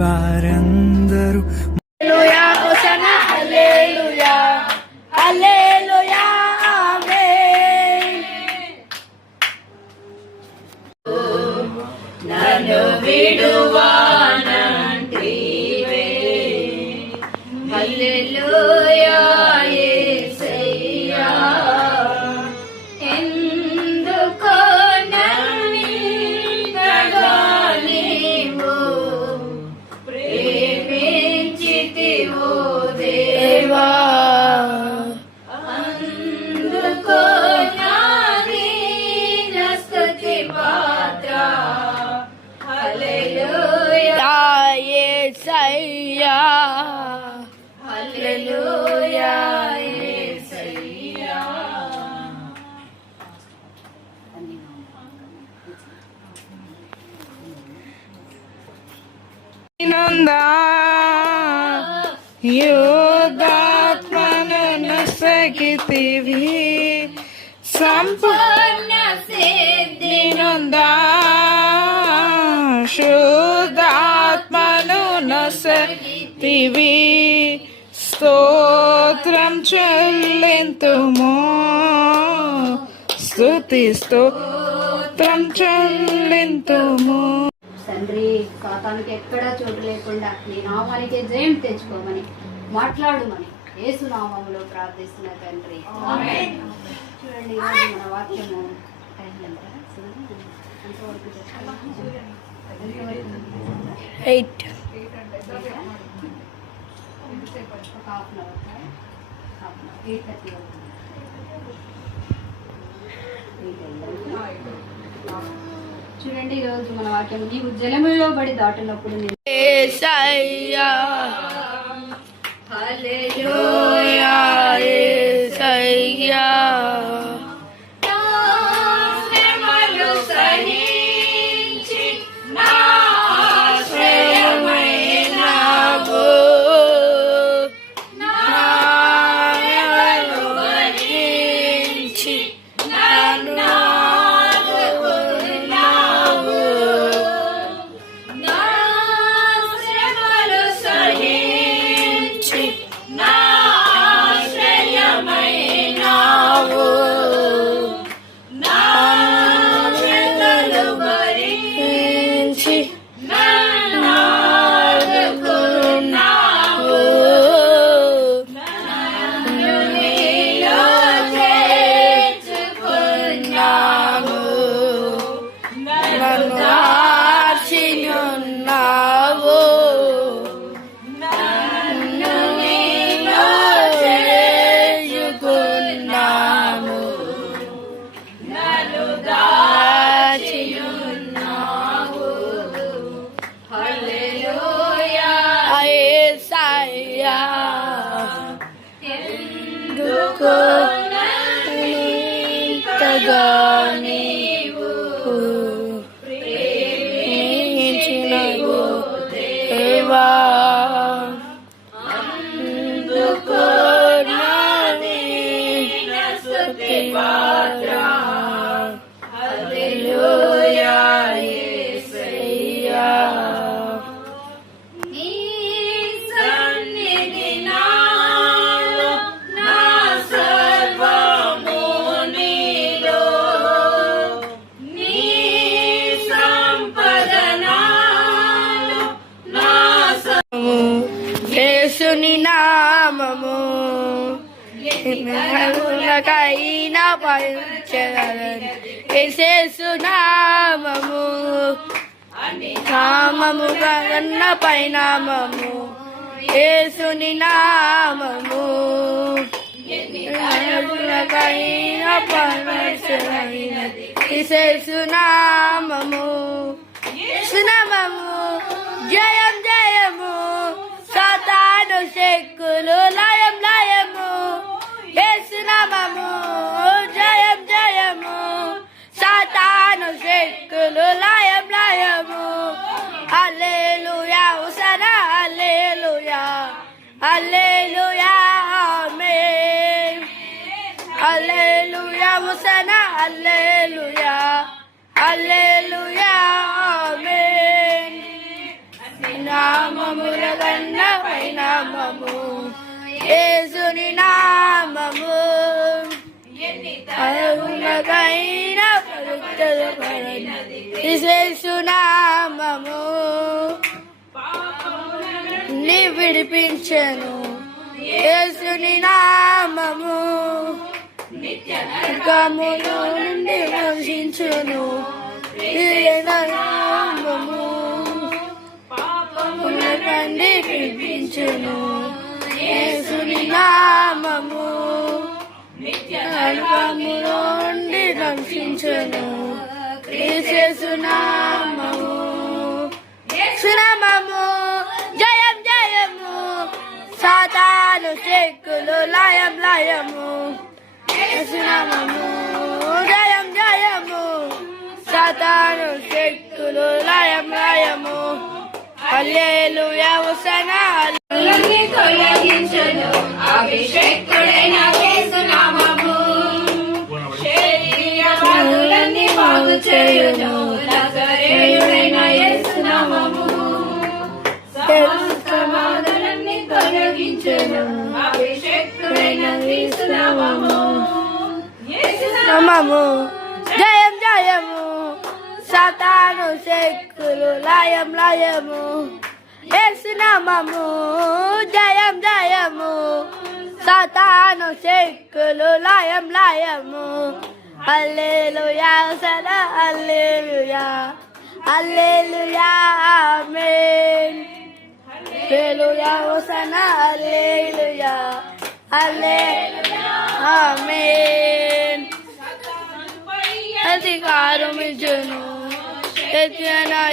వారందరూ హల్లెలూయా హోసన్నా హల్లెలూయా హల్లెలూయా ఆమేన్. నన్ను విడువానంటివే హల్లెలూయా యేసయ్యా ఎందుకో నన్నింతగా నీవు ప్రేమించితివో దేవా అందుకో నా దీన స్తుతి పాత్ర హల్లెలూయా యేసయ్యా హల్లెలూయా యేసయ్యా. నందా యోగాత్మను నసగితివి సంపూర్ణ సిద్ధి నందా శుద్ధాత్మను నసగితివి స్తోత్రం చెల్లింతుము స్తుతి స్తోత్రం చెల్లింతుము. తండ్రి సాతానికి ఎక్కడా చోటు లేకుండా నీ నామానికి జయం తెచ్చుకోమని మాట్లాడుమని యేసు నామములో ప్రార్థిస్తున్న తండ్రి ఆమేన్. చూడండి ఈరోజు మన వాక్యము ఎంతవరకు ఎయిట్ ఒక హాఫ్ అన్ అవర్ 8:30 వరకు. చూడండి ఈరోజు మన వాక్యం నీవు జలములో పడి దాటినప్పుడు యేసయ్యా హల్లెలూయా యేసయ్యా నా శ్రమలు సహించి నా ఆశ్రయమైనావు నా శ్రమలు భరించి నన్ను ఆదుకున్నావు నా శ్రమలు సహించి నా ఆశ్రయమైనావు నా శ్రమలు భరించి నన్ను ఆదుకున్నావు నన్ను నీలో చేర్చుకున్నావు నన్ను ఆర్చియున్నావు నన్ను నీలో చేర్చుకున్నావు నన్ను దాచియున్నావు హల్లెలూయా యేసయ్యా ఎందుకు ఇంతగా నీవు ప్రేమించినవు దేవా అందుకు నా దీన స్తుతి పాత్ర హల్లెలూయా యేసయ్యా. నీ సన్నిధి నాలో నా సర్వము నీలో నీ సంపద నాలో నా యేసుని నామము కైనా పంచగలను యేసు నామము నామము కన్న పైనామము యేసుని నామము కైనా పంచగలైనది యేసు నామము సునామము జయం జయము సాతాను శక్తులు లయం లయము యేసు నామము జయం జయము సాతాను శక్తులు లయం లయము హల్లెలూయా హోసన్నా హల్లెలూయా హల్లెలూయా ఆమేన్ హల్లెలూయా హోసన్నా హల్లెలూయా హల్లెలూయా ఆమేన్. నామ నామముల కన్నా నామము యేసుని నామము అరుణకైన యేసు నామము నీ విడిపించెను యేసుని నామము నిత్యనరకములో నుండి రక్షించును నామము పాపముల నుండి విడిపించును యేసుని నామము నిత్యనరకములో నుండి రక్షించును యేసు నామము సునామము జయం జయము సాతాను శక్తులు లయం లయము యేసునామము జయం జయము సాతాను శక్తులు లయం లయము హల్లెలూయా హోసన్నా అన్ని తొలగించును అభిషేకుడైన యేసునామము శరీరములన్నీ బాగు చేయును నజరేయుడైన యేసునామము సమాధానాన్ని తొలగించును అభిషేకుడైన యేసునామము యేసునామము జయం జయము సాతాను శక్తులు లయం లయము యేసునామము జయం జయము సాతాను శక్తులు లయం లయము హల్లెలూయా హోసన్నా హల్లెలూయా హల్లెలూయా ఆమేన్ హల్లెలూయా హోసన్నా హల్లెలూయా హల్లెలూయా ఆమేన్ అధికారం ఇచ్చును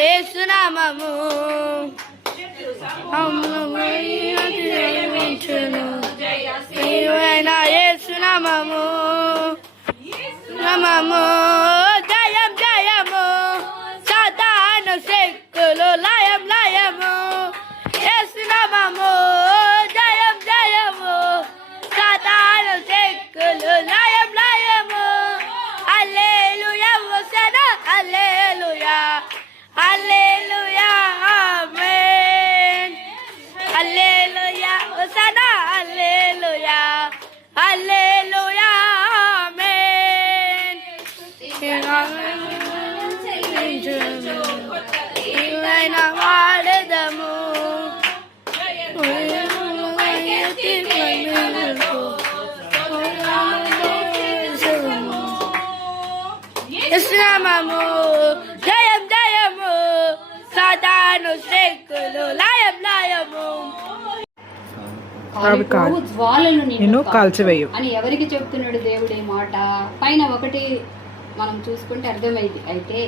యేసునామము అధికారమిచ్చును యేసునామము నామము జయం జయము సాతాను శక్తులు లయం లయము యేసునామము జయం జయము సాతాను శక్తులు లయం లయము హల్లెలూయా హోసన్నా హల్లెలూయా హల్లెలూయా ఆమేన్ హల్లెలూయా హోసన్నా హల్లెలూయా హల్లెలూయా ఆమేన్ ఆయన వాడదము యేసునామము జయం జయము సాతాను శక్తులు లయం లయము అవి కాదు. జ్వాలలు నిన్ను నిన్ను కాల్చివేయు అని ఎవరికి చెప్తున్నాడు దేవుడి మాట పైన ఒకటి మనం చూసుకుంటే అర్థమైంది. అయితే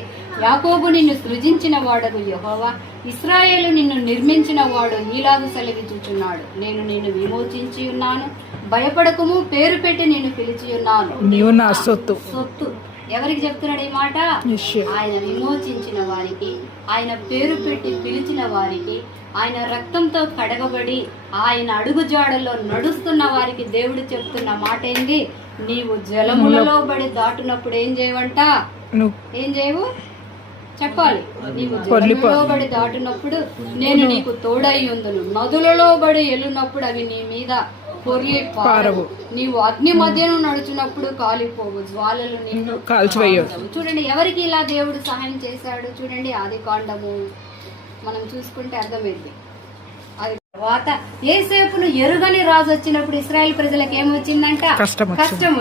యాకోబు నిన్ను సృజించిన వాడకు యెహోవా ఇశ్రాయేలు నిన్ను నిర్మించిన వాడు ఈలాగు సెలవిచ్చుచున్నాడు నేను నిన్ను విమోచించి ఉన్నాను భయపడకము పేరు పెట్టి నిన్ను పిలిచి ఉన్నాను నీవు నా సొత్తు సొత్తు ఎవరికి చెప్తున్నాడు ఈ మాట ఆయన విమోచించిన వారికి ఆయన పేరు పెట్టి పిలిచిన వారికి ఆయన రక్తంతో కడగబడి ఆయన అడుగు జాడల్లో నడుస్తున్న వారికి దేవుడు చెప్తున్న మాట ఏంది నీవు జలములలో బడి దాటునప్పుడు ఏం చేయవంట ఏం చేయవు చెప్పాలి నీవు జలములో బడి దాటినప్పుడు నేను నీకు తోడై ఉందును నదులలో బడి వెళ్ళినప్పుడు అవి నీ మీద పొర్లి పారవు నీవు అగ్ని మధ్యను నడుచున్నప్పుడు కాలిపోవు జ్వాలలు నిన్ను కాల్చివేయవు. చూడండి ఎవరికి ఇలా దేవుడు సహాయం చేశాడు చూడండి ఆది కాండము మనం చూసుకుంటే అర్థమైంది. అది తర్వాత యేసేపును ఎరుగని రాజు వచ్చినప్పుడు ఇశ్రాయేల్ ప్రజలకు ఏమొచ్చిందంట కష్టం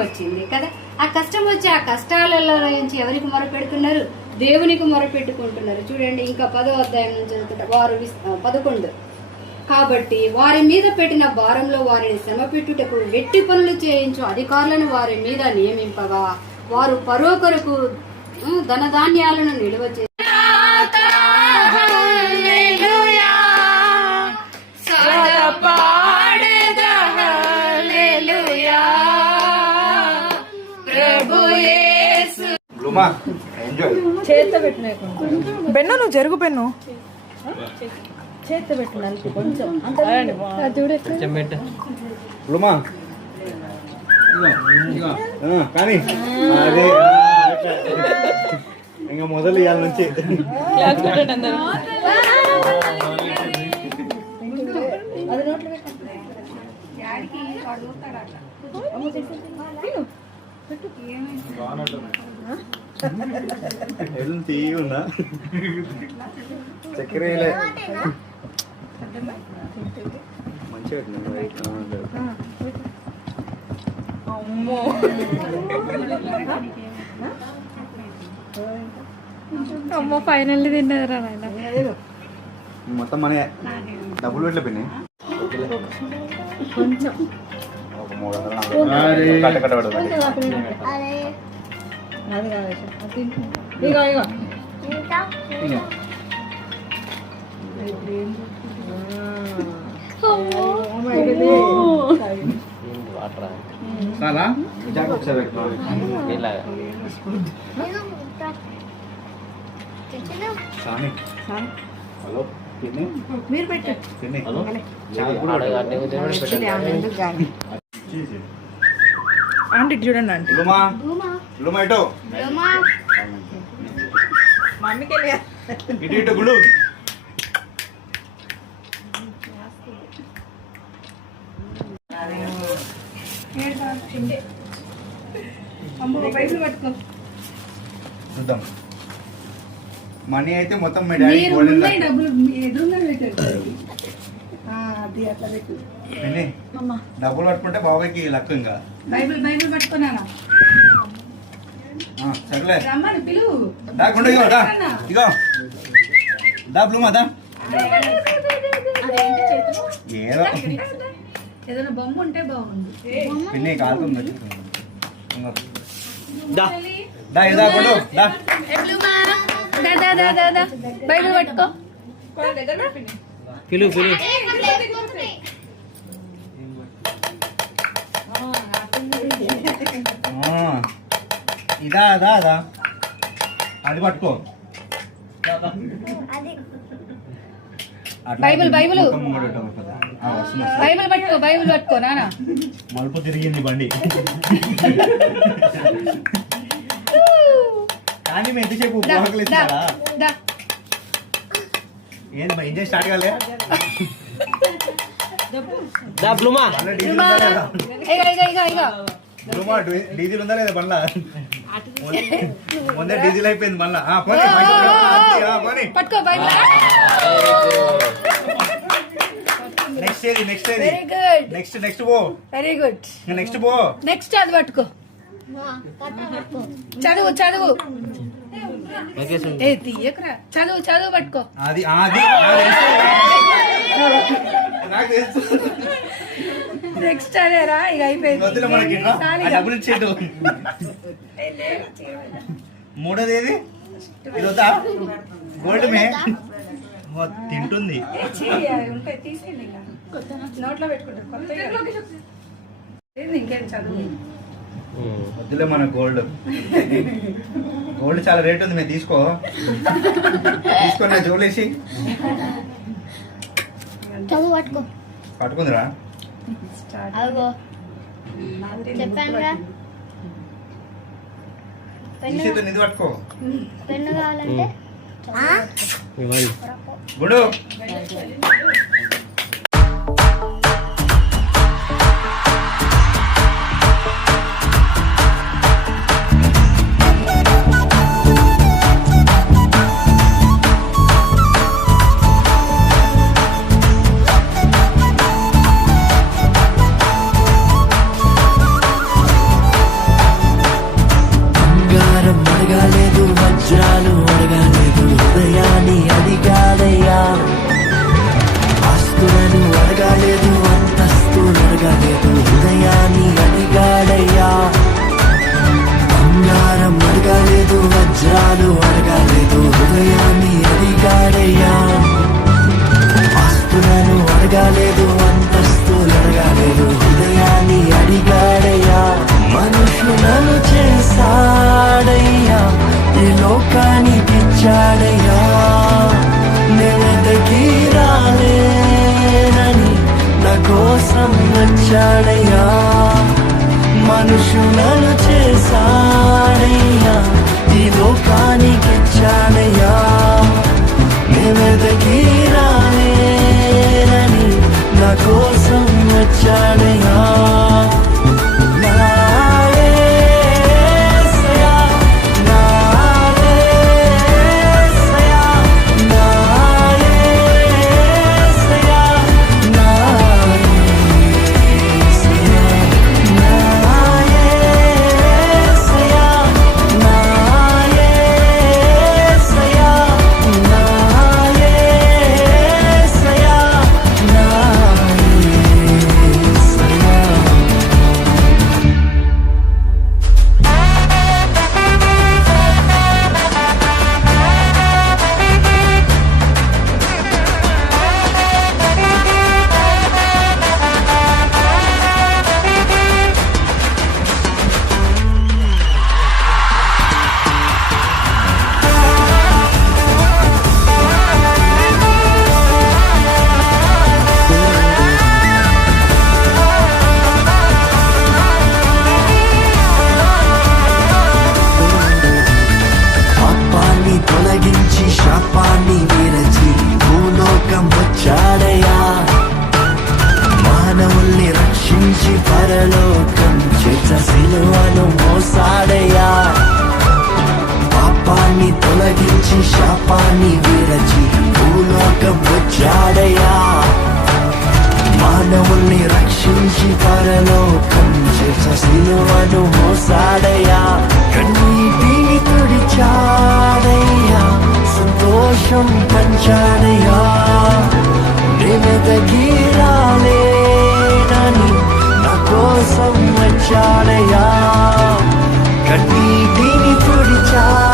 వచ్చింది కదా. ఆ కష్టం వచ్చి ఆ కష్టాలలో నుంచి ఎవరికి మొరపెడుతున్నారు దేవునికి మొరపెట్టుకుంటున్నారు. చూడండి ఇంకా 10వ అధ్యాయం నుంచి చదువుతుంటే వారు 11 కాబట్టి వారి మీద పెట్టిన భారంలో వారిని శ్రమ పెట్టుటకు వెట్టి పనులు చేయించు అధికారులను వారి మీద నియమింపగా వారు పరో కొరకు ధనధాన్యాలను నిల్వ చేసి బెన్ను నువ్వు జరుగు బెన్ను చేతి పెట్టినాను కొంచెం కానీ అదే ఇంకా మొదలు ఇవాళ నుంచి తీయుందా చక్కెర మంచిగా అమ్మో అమ్మ ఫైనల్లీ తిన్నారా నాయన. మొత్తం మన డబ్బులు పెట్టలే పిన్ని కొంచెం ఒక 300 కట్ట కట్ట పడదు అది కాదు ఇగో ఇగో చాలా ఒకసారి సామి హలో పిన్ని మీరు పెట్టు పిన్ని ఆంటీ ఇటు చూడండి ఆంటీ లుమా లుమా ఇటు మమ్మీకి ఇటు ఇటు గుళ్ళు చూద్దాం మనీ అయితే మొత్తం మీ డాడీ గోల్డెన్ డబ్బులు ఎదురుగా పెట్టారు అది అట్లా పెట్టు పిన్ని డబ్బులు పట్టుకుంటే బాబాయ్కి లక్ ఇంకా బైబిల్ బైబిల్ పట్టుకున్నాను సర్లే రమ్మని పిలువు దా గుండు ఇగో దా ఇగో దా బ్లూమా దా ఏదో ఏదైనా బొమ్మ ఉంటే బాగుంది పిన్ని కాలుతుంది దా దా ఇదా గుండు దా బైబిల్ పట్టుకో. పిలు పిలు ఇదా అదా అదా అది పట్టుకో బైబిల్ బైబిల్ బైబిల్ పట్టుకో బైబిల్ పట్టుకో నాన్న. మలుపు తిరిగింది బండి కానీ మేము ఎంతసేపు పోహకలు ఇస్తారా దా. ఏంది మరి ఎంజాయ్ స్టార్ట్ కాలే డీజిల్ ఉందా లేదా బండ్లా ముందే డీజిల్ అయిపోయింది మళ్ళా పట్టుకో బైబిల్. నెక్స్ట్ ఏది నెక్స్ట్ ఏది వెరీ గుడ్ నెక్స్ట్ నెక్స్ట్ పో వెరీ గుడ్. నెక్స్ట్ పో నెక్స్ట్ అది పట్టుకో. చదువు చదువు ఏ తీయకురా. చదువు చదువు పట్టుకో. అది అది నాకు తెలుసు నెక్స్ట్ అదేరా ఇక అయిపోయింది. వద్దులే మనకి డబ్బులు ఇచ్చేటు మూడోది ఏది ఇది వద్దా గోల్డ్ మే తింటుంది ఉంటాయి తీసేయండి ఇంకా నోట్లో పెట్టుకుంటారు ఇంకేం చదువు వద్దులే మన గోల్డ్ గోల్డ్ చాలా రేట్ ఉంది మేము తీసుకో తీసుకున్నా జోలేసి చదువు పట్టుకో. పట్టుకుందిరా అదిగో చెప్పానుగా తీసేతో నిధి పట్టుకో పెన్ను కావాలంటే గుడు అడగాలేదు వజ్రాలు అడగాలేదు హృదయాన్ని అడిగాడయ్యా ఆస్తులను అడగాలేదు అంతస్తులు అడగాలేదు హృదయాన్ని అడిగాడయ్యా బంగారం అడగాలేదు వజ్రాలు అడగాలేదు హృదయాన్ని అడిగాడయ్యా ఆస్తులను అడగాలేదు అంతస్తులు అడగాలేదు హృదయాన్ని అడిగాడయ్యా మనుషులను చేశాడయ్యా ఈ లోకానికి ఇచ్చాడయ్యా నేనెదకి రాలేనని నా కోసం వచ్చాడయ్యా మనుషులను చేశాడయ్యా ఈ లోకానికి ఇచ్చాడయ్యా నేనెదకి రాలేనని నా కోసం వచ్చాడయ్యా రక్షించి పరలోకం చేర్చ సిలువను మోసాడయ్యా కన్నీటిని తుడిచాడయ్యా సంతోషం పంచాడయ్యా నేనెదకి రాలేనని నా కోసం వచ్చాడయ్యా కన్నీటిని తుడిచాడయ్యా